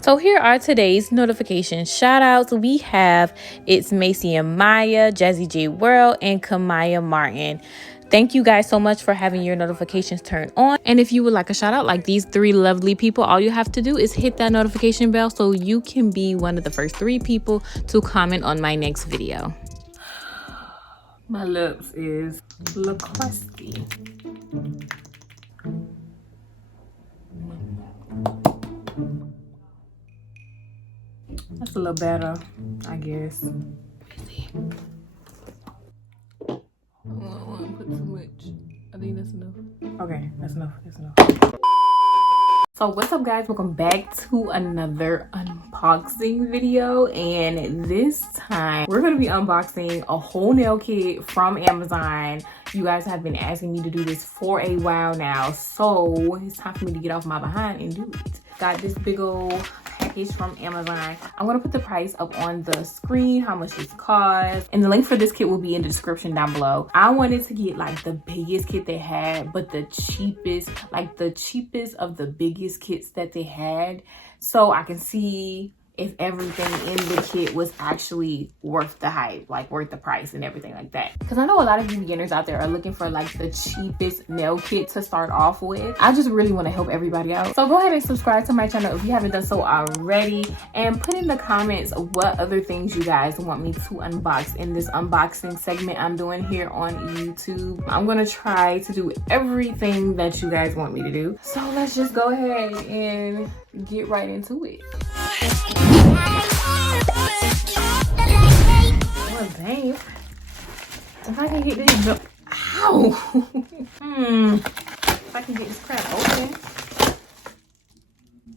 So here are today's notification shout outs. We have It's Macy and Maya, Jazzy J World, and Kamaya Martin. Thank you guys so much for having your notifications turned on. And if you would like a shout out like these three lovely people, all you have to do is hit that notification bell so you can be one of the first 3 people to comment on my next video. My lips is a little crusty. That's a little better, I guess. I want to put too much. I think that's enough. Okay, that's enough. That's enough. So what's up, guys? Welcome back to another unboxing video, and this time we're going to be unboxing a whole nail kit from Amazon. You guys have been asking me to do this for a while now, so it's time for me to get off my behind and do it. Got this big old package from Amazon. I'm gonna put the price up on the screen, how much this costs, and the link for this kit will be in the description down below. I wanted to get like the biggest kit they had, but the cheapest, like the cheapest of the biggest kits that they had, so I can see if everything in the kit was actually worth the hype, like worth the price and everything like that. Because I know a lot of you beginners out there are looking for like the cheapest nail kit to start off with. I just really want to help everybody out. So go ahead and subscribe to my channel if you haven't done so already, and put in the comments what other things you guys want me to unbox in this unboxing segment I'm doing here on YouTube. I'm gonna try to do everything that you guys want me to do. So let's just go ahead and get right into it. Oh, babe. If I can get this, ow! If I can get this crap open.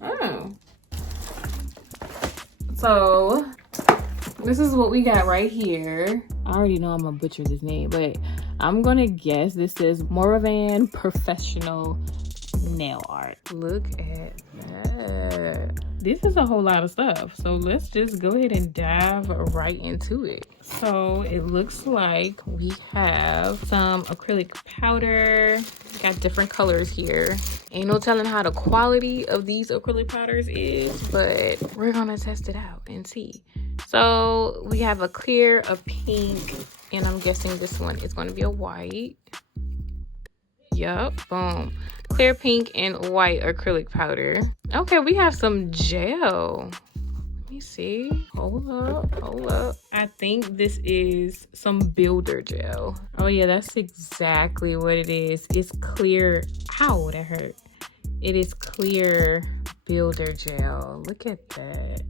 Oh. So, this is what we got right here. I already know I'm gonna butcher this name, but I'm gonna guess this is Moravan Professional Nail Art. Look at that. This is a whole lot of stuff, so let's just go ahead and dive right into it. So it looks like we have some acrylic powder. We got different colors here. Ain't no telling how the quality of these acrylic powders is, but we're gonna test it out and see. So we have a clear, a pink, and I'm guessing this one is going to be a white. Yup, boom. Clear pink and white acrylic powder. Okay, we have some gel. Let me see. Hold up. I think this is some builder gel. Oh yeah, that's exactly what it is. It's clear. Ow, that hurt. It is clear builder gel. Look at that.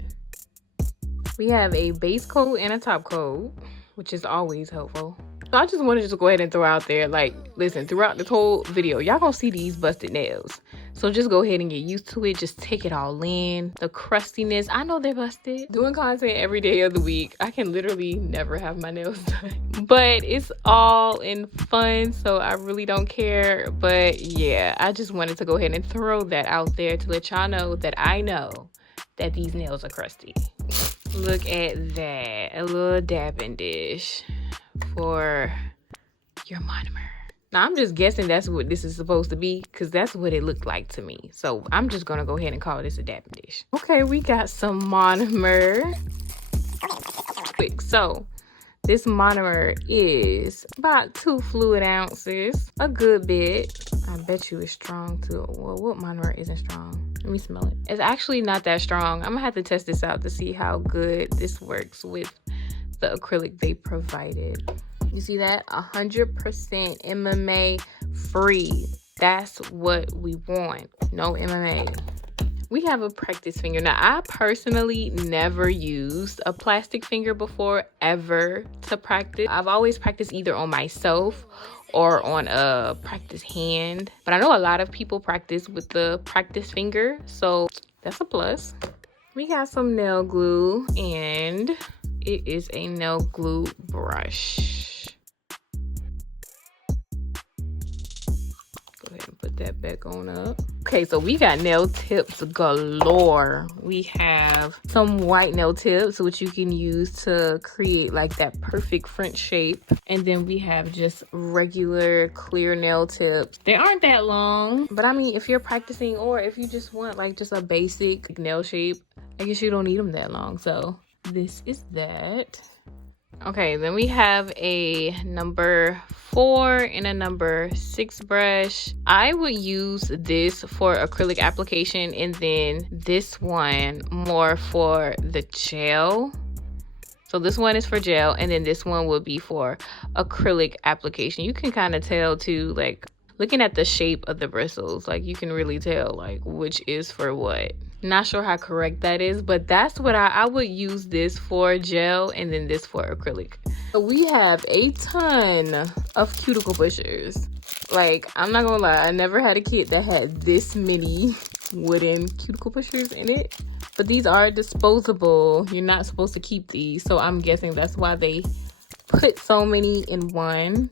We have a base coat and a top coat, which is always helpful. So I just wanted to go ahead and throw out there, like, listen, throughout this whole video, y'all gonna see these busted nails. So just go ahead and get used to it. Just take it all in. The crustiness, I know they're busted. Doing content every day of the week, I can literally never have my nails done. But it's all in fun, so I really don't care. But yeah, I just wanted to go ahead and throw that out there to let y'all know that I know that these nails are crusty. Look at that, a little dabbing dish for your monomer. Now I'm just guessing that's what this is supposed to be, because that's what it looked like to me. So I'm just gonna go ahead and call this a dabbing dish. Okay, we got some monomer. Quick, so this monomer is about 2 fluid ounces, a good bit. I bet you it's strong too. Well, what monomer isn't strong? Let me smell it. It's actually not that strong. I'm gonna have to test this out to see how good this works with the acrylic they provided. You see that? 100% MMA free. That's what we want. No MMA. We have a practice finger. Now, I personally never used a plastic finger before, ever, to practice. I've always practiced either on myself or on a practice hand. But I know a lot of people practice with the practice finger, so that's a plus. We got some nail glue, and it is a nail glue brush. Go ahead and put that back on up. Okay, so we got nail tips galore. We have some white nail tips, which you can use to create like that perfect French shape. And then we have just regular clear nail tips. They aren't that long, but I mean, if you're practicing or if you just want like just a basic nail shape, I guess you don't need them that long. So this is that. Okay, then we have a number 4 and a number 6 brush. I would use this for acrylic application, and then this one more for the gel. So this one is for gel, and then this one will be for acrylic application. You can kind of tell too, like looking at the shape of the bristles, like you can really tell like which is for what. Not sure how correct that is, but that's what I would use this for gel, and then this for acrylic. So we have a ton of cuticle bushes. Like, I'm not gonna lie, I never had a kit that had this many wooden cuticle bushes in it. But these are disposable. You're not supposed to keep these, so I'm guessing that's why they put so many in one.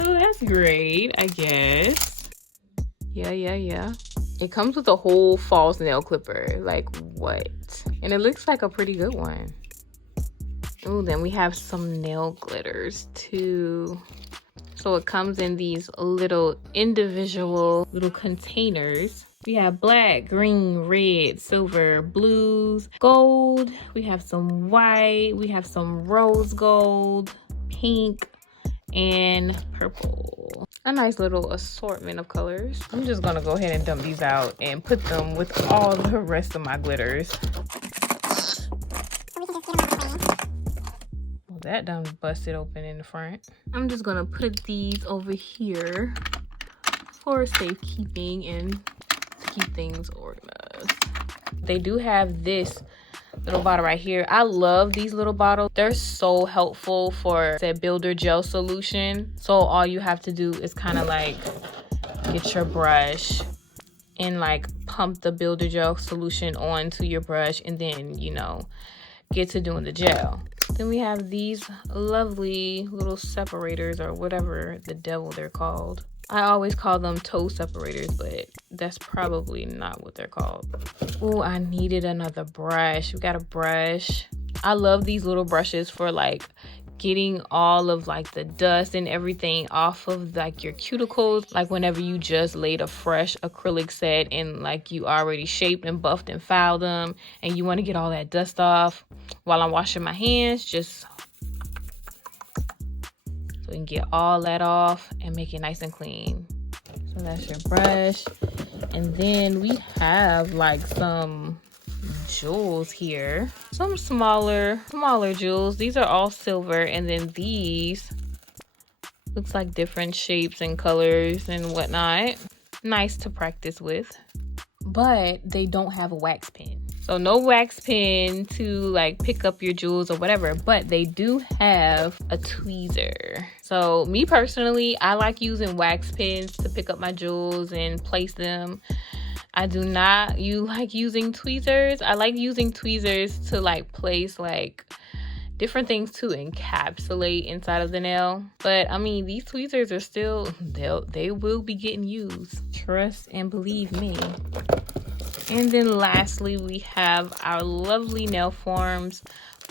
So that's great, I guess. Yeah. It comes with a whole false nail clipper. Like, what? And it looks like a pretty good one. Oh, then we have some nail glitters too. So it comes in these little individual little containers. We have black, green, red, silver, blues, gold. We have some white. We have some rose gold, pink, and purple. A nice little assortment of colors. I'm just gonna go ahead and dump these out and put them with all the rest of my glitters. Well, that done busted open in the front. I'm just gonna put these over here for safekeeping and to keep things organized. They do have this little bottle right here. I love these little bottles. They're so helpful for that builder gel solution. So all you have to do is kind of like get your brush and like pump the builder gel solution onto your brush, and then, you know, get to doing the gel. Then we have these lovely little separators, or whatever the devil they're called. I always call them toe separators, but that's probably not what they're called. Oh, I needed another brush. We got a brush. I love these little brushes for like getting all of like the dust and everything off of like your cuticles. Like whenever you just laid a fresh acrylic set and like you already shaped and buffed and filed them, and you want to get all that dust off while I'm washing my hands, just so we can get all that off and make it nice and clean. So that's your brush. And then we have like some jewels here. Some smaller jewels. These are all silver. And then these looks like different shapes and colors and whatnot. Nice to practice with. But they don't have a wax pen. So no wax pen to like pick up your jewels or whatever, but they do have a tweezer. So me personally, I like using wax pens to pick up my jewels and place them. I do not like using tweezers. I like using tweezers to like place like different things to encapsulate inside of the nail. But I mean, these tweezers are still, they will be getting used. Trust and believe me. And then lastly, we have our lovely nail forms,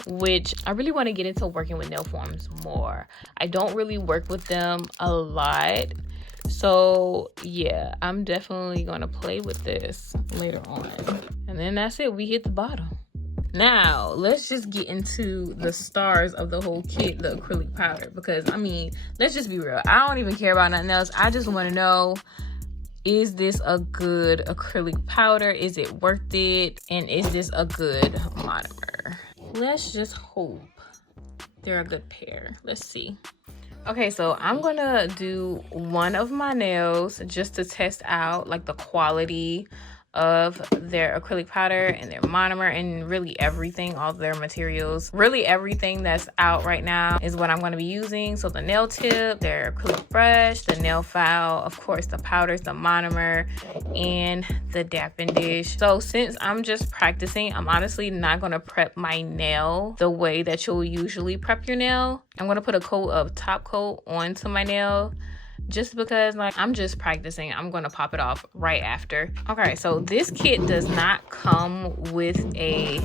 which I really want to get into working with nail forms more. I don't really work with them a lot. So yeah, I'm definitely going to play with this later on. And then that's it. We hit the bottom. Now, let's just get into the stars of the whole kit, the acrylic powder. Because, I mean, let's just be real. I don't even care about nothing else. I just want to know, is this a good acrylic powder? Is it worth it? And is this a good monomer? Let's just hope they're a good pair. Let's see. Okay, so I'm gonna do one of my nails just to test out like the quality of their acrylic powder and their monomer, and really everything, all their materials, really everything that's out right now is what I'm going to be using. So the nail tip, their acrylic brush, the nail file, of course the powders, the monomer, and the dapping dish. So since I'm just practicing, I'm honestly not going to prep my nail the way that you'll usually prep your nail. I'm going to put a coat of top coat onto my nail, just because like I'm just practicing. I'm going to pop it off right after. Okay, so this kit does not come with a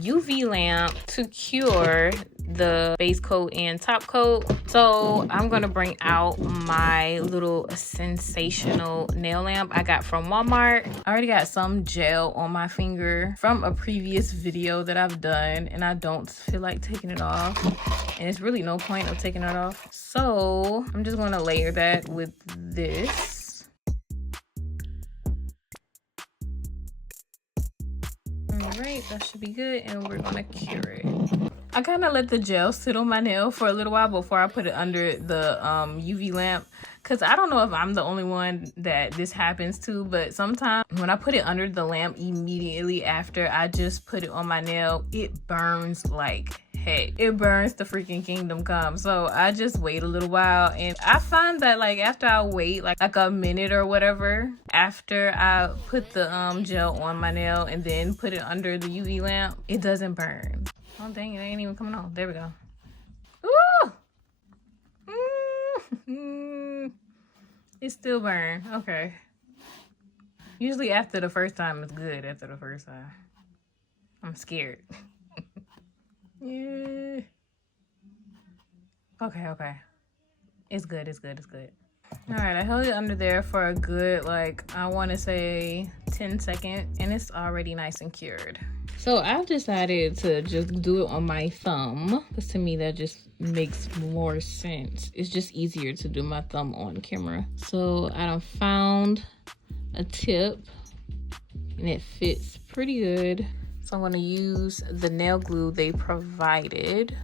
UV lamp to cure the base coat and top coat. So I'm gonna bring out my little sensational nail lamp I got from Walmart. I already got some gel on my finger from a previous video that I've done, and I don't feel like taking it off, and it's really no point of taking it off. So I'm just gonna layer that with this. All right, that should be good, and we're gonna cure it. I kind of let the gel sit on my nail for a little while before I put it under the UV lamp, because I don't know if I'm the only one that this happens to, but sometimes when I put it under the lamp immediately after I just put it on my nail, it burns like heck. It burns the freaking kingdom come. So I just wait a little while, and I find that like after I wait like a minute or whatever after I put the gel on my nail and then put it under the UV lamp, it doesn't burn. Oh dang, it ain't even coming on. There we go. Ooh! It still burn. Okay. Usually after the first time it's good. After the first time. I'm scared. Yeah. Okay. It's good. All right, I held it under there for a good, like, I want to say 10 seconds, and it's already nice and cured. So I've decided to just do it on my thumb, because to me that just makes more sense. It's just easier to do my thumb on camera. So I done found a tip, and it fits pretty good. So I'm going to use the nail glue they provided.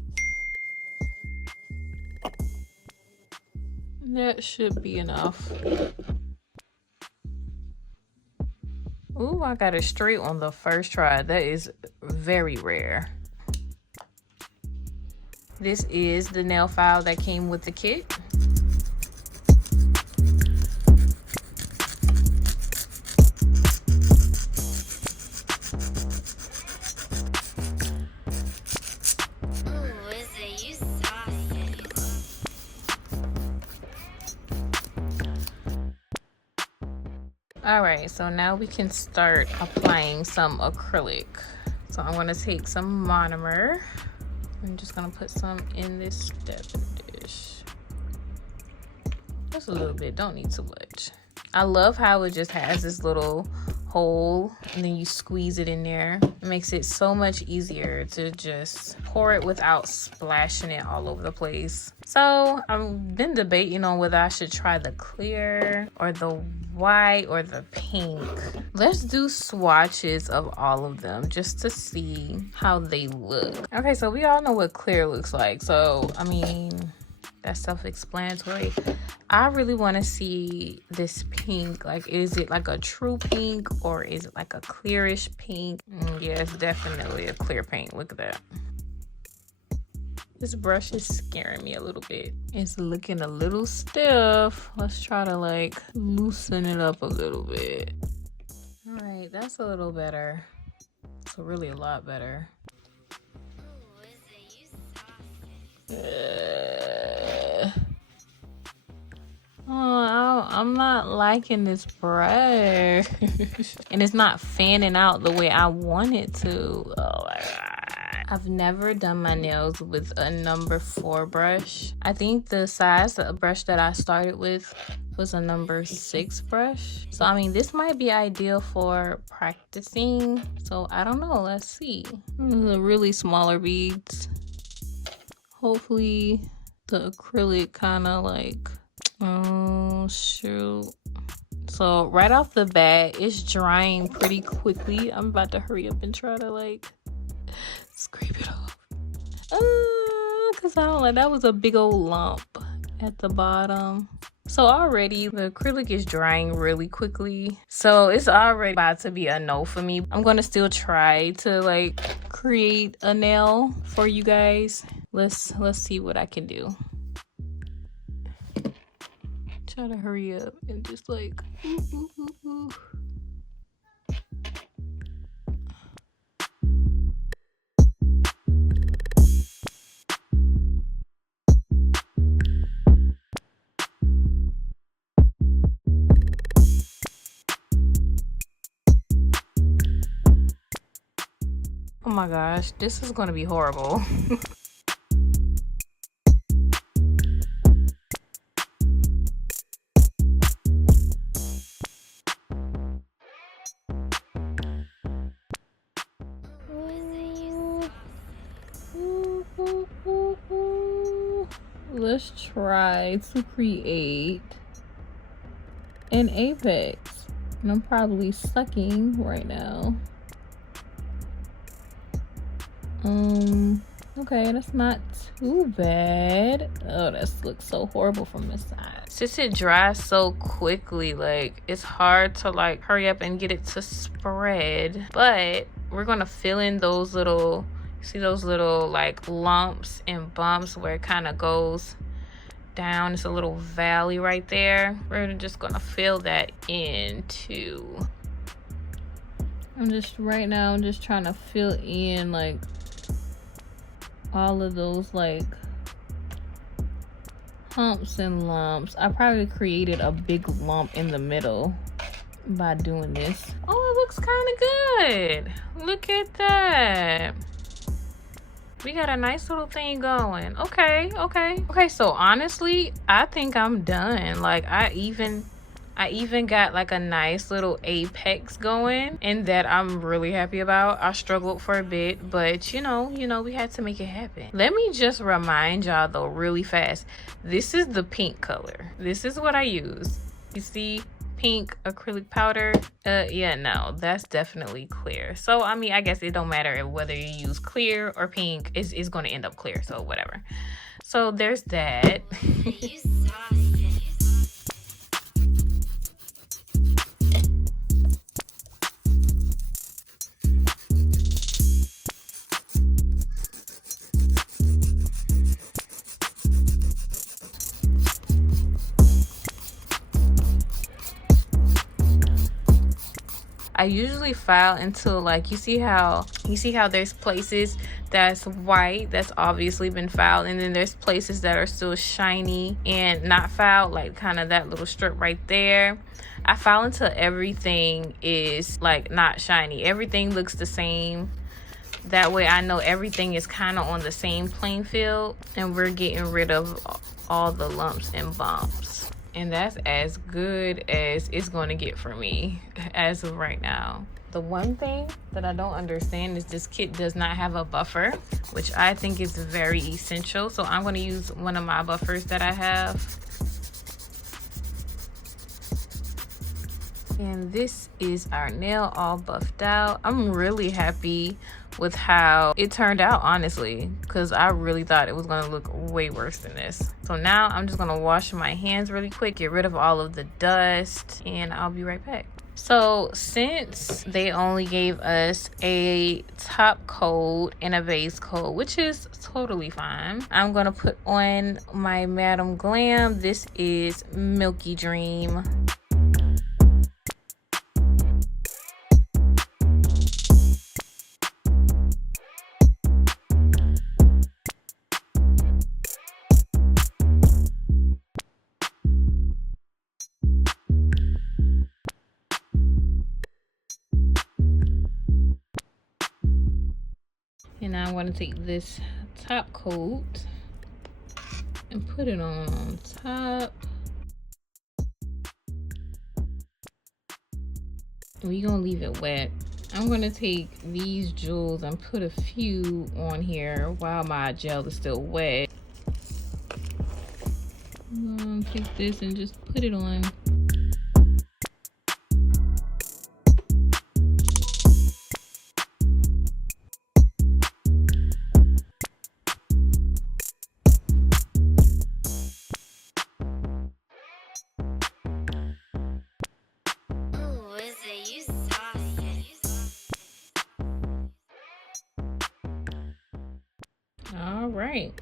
That should be enough. Ooh, I got it straight on the first try. That is very rare. This is the nail file that came with the kit. All right, so now we can start applying some acrylic. So I'm gonna take some monomer. I'm just gonna put some in this step dish. Just a little bit, don't need too much. I love how it just has this little hole and then you squeeze it in there. It makes it so much easier to just pour it without splashing it all over the place. So I've been debating on whether I should try the clear or the white or the pink. Let's do swatches of all of them just to see how they look. Okay, so we all know what clear looks like. So, I mean, that's self-explanatory. I really want to see this pink. Like, is it like a true pink or is it like a clearish pink? Yeah, it's definitely a clear pink. Look at that. This brush is scaring me a little bit. It's looking a little stiff. Let's try to like loosen it up a little bit. All right, that's a little better. It's really a lot better. Oh, I'm not liking this brush. And it's not fanning out the way I want it to. Oh my God. I've never done my nails with a number 4 brush. I think the size of the brush that I started with was a number 6 brush. So, I mean, this might be ideal for practicing. So, I don't know. Let's see. The really smaller beads. Hopefully, the acrylic kind of like... Oh, shoot. So, right off the bat, it's drying pretty quickly. I'm about to hurry up and try to, like... scrape it off. Because I don't like, that was a big old lump at the bottom. So already the acrylic is drying really quickly. So it's already about to be a no for me. I'm going to still try to like create a nail for you guys. Let's see what I can do. Try to hurry up and just like ooh. Oh my gosh, this is gonna be horrible. let's try to create an apex. And I'm probably sucking right now. Okay, that's not too bad. Oh, that looks so horrible from this side. Since it dries so quickly, like, it's hard to like hurry up and get it to spread. But we're gonna fill in those little, see those little like lumps and bumps where it kind of goes down. It's a little valley right there. We're just gonna fill that in too. I'm just trying to fill in like all of those like humps and lumps. I probably created a big lump in the middle by doing this. Oh, it looks kind of good. Look at that. We got a nice little thing going. Okay. So honestly, I think I'm done. Like I even got like a nice little apex going, and that I'm really happy about. I struggled for a bit, but you know, we had to make it happen. Let me just remind y'all though really fast. This is the pink color. This is what I use. You see pink acrylic powder. Yeah, no, that's definitely clear. So I mean, I guess it don't matter whether you use clear or pink. It's going to end up clear, so whatever. So there's that. I usually file until like you see how there's places that's white that's obviously been filed, and then there's places that are still shiny and not filed, like kind of that little strip right there. I file until everything is like not shiny, everything looks the same. That way I know everything is kind of on the same playing field and we're getting rid of all the lumps and bumps. And that's as good as it's going to get for me as of right now. The one thing that I don't understand is this kit does not have a buffer, which I think is very essential. So I'm going to use one of my buffers that I have. And this is our nail all buffed out. I'm really happy with how it turned out, honestly, because I really thought it was going to look way worse than this. So now I'm just going to wash my hands really quick, get rid of all of the dust, and I'll be right back. So since they only gave us a top coat and a base coat, which is totally fine, I'm going to put on my Madam Glam. This is Milky Dream. And now I want to take this top coat and put it on top. We're going to leave it wet. I'm going to take these jewels and put a few on here while my gel is still wet. I'm going to take this and just put it on. All right.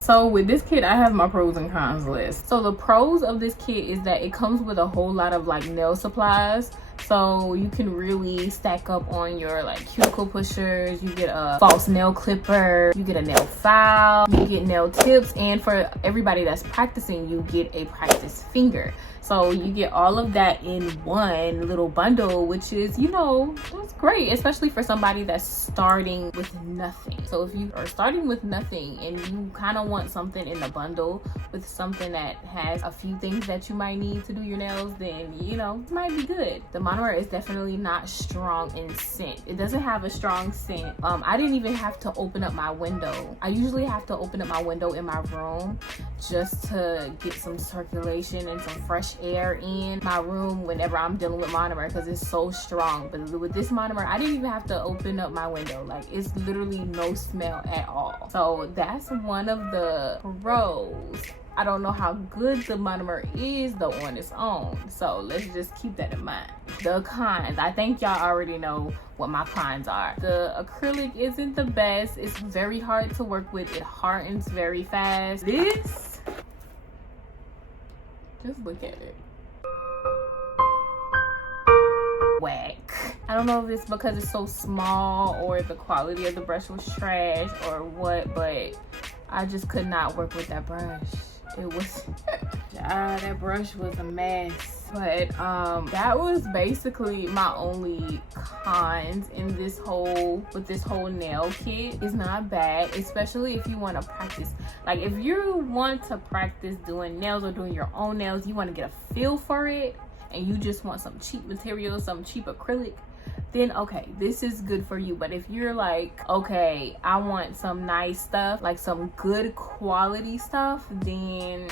So with this kit, I have my pros and cons list. So the pros of this kit is that it comes with a whole lot of like nail supplies. So you can really stack up on your like cuticle pushers. You get a false nail clipper, you get a nail file, you get nail tips, and for everybody that's practicing, you get a practice finger. So you get all of that in one little bundle, which is, you know, that's great, especially for somebody that's starting with nothing. So if you are starting with nothing and you kind of want something in the bundle with something that has a few things that you might need to do your nails, then, you know, it might be good. The monomer is definitely not strong in scent. It doesn't have a strong scent. I didn't even have to open up my window. I usually have to open up my window in my room just to get some circulation and some fresh air in my room whenever I'm dealing with monomer, because it's so strong. But with this monomer, I didn't even have to open up my window. Like, it's literally no smell at all. So that's one of the pros. I don't know how good the monomer is though on its own, so let's just keep that in mind. The cons, I think y'all already know what my cons are. The acrylic isn't the best. It's very hard to work with. It hardens very fast. This, just look at it. Whack. I don't know if it's because it's so small or the quality of the brush was trash or what, but I just could not work with that brush. It was that brush was a mess. But that was basically my only cons in this whole nail kit. It's not bad, especially if you want to practice. Like, if you want to practice doing nails or doing your own nails, you want to get a feel for it, and you just want some cheap material, some cheap acrylic, then okay, this is good for you. But if you're like, okay, I want some nice stuff, like some good quality stuff, then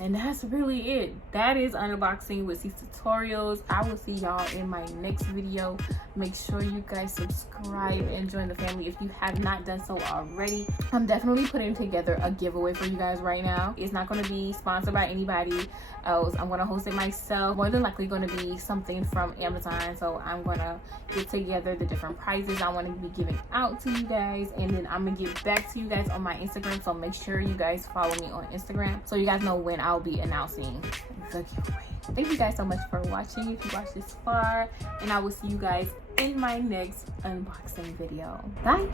and that's really it. That is unboxing with these tutorials. I will see y'all in my next video. Make sure you guys subscribe and join the family if you have not done so already. I'm definitely putting together a giveaway for you guys right now. It's not going to be sponsored by anybody else. I'm going to host it myself. More than likely going to be something from Amazon. So I'm going to get together the different prizes I want to be giving out to you guys, and then I'm going to get back to you guys on my Instagram. So make sure you guys follow me on Instagram so you guys know when I'll be announcing the giveaway. Thank you guys so much for watching, if you watched this far, and I will see you guys in my next unboxing video. Bye.